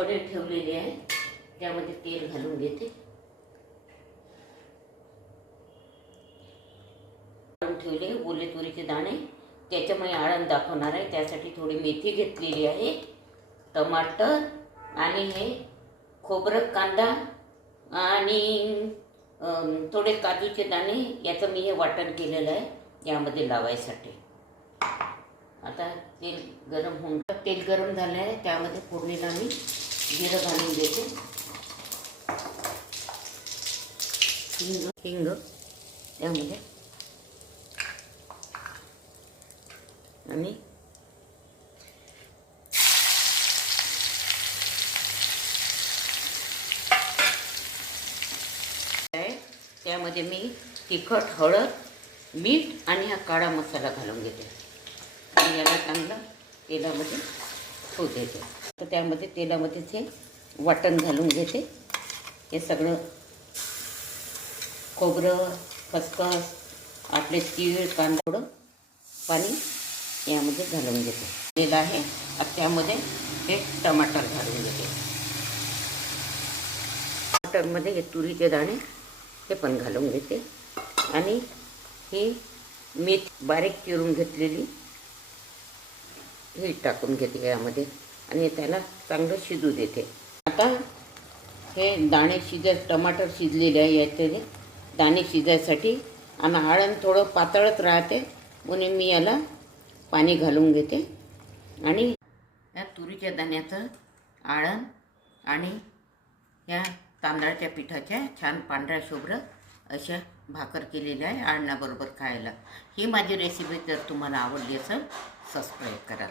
कढई ठेवलेली आहे, त्यामध्ये तेल घालून घेते. ठेवले ओले तुरीचे दाणे, त्याच्यामुळे आळण दाखवणार आहे. त्यासाठी थोडी मेथी घेतलेली आहे, टमाटर आणि हे खोबरं, कांदा आणि थोडे काजूचे दाणे, याचं मी हे वाटण केलेलं आहे यामध्ये लावायसाठी. आता तेल गरम होऊन तेल गरम झालं आहे, त्यामध्ये फोडणीला मी जिरं घालून देते. हिंग त्यामध्ये आणि त्यामध्ये मी तिखट, हळद, मीठ आणि हा काळा मसाला घालून घेते आणि याला चांगलं तेलामध्ये होऊ देते. तर त्यामध्ये तेलामध्येच हे वाटण घालून घेते. हे सगळं खोबरं, खसखस, आपले तीळ, कांदा, थोडं पाणी यामध्ये घालून घेते. तेल आहे, आता त्यामध्ये हे टमाटर घालून घेते. टमाटरमध्ये हे तुरीचे दाणे हे पण घालून घेते आणि ही मेथी बारीक चिरून घेतलेली ही टाकून घेते यामध्ये आणि त्याला चांगलं शिजू देते. आता हे दाणे टमाटर शिजलेले आहे, याचे दाणे शिजायसाठी आणि आळण थोडं पातळच राहते म्हणून मी याला पाणी घालून घेते आणि या तुरीच्या दाण्याचं आळण आणि या तांदळाच्या पिठाच्या छान पांढऱ्या शुभ्र अशा भाकर केलेल्या आहे आळणाबरोबर खायला. ही माझी रेसिपी जर तुम्हाला आवडली असेल सबस्क्राईब करा.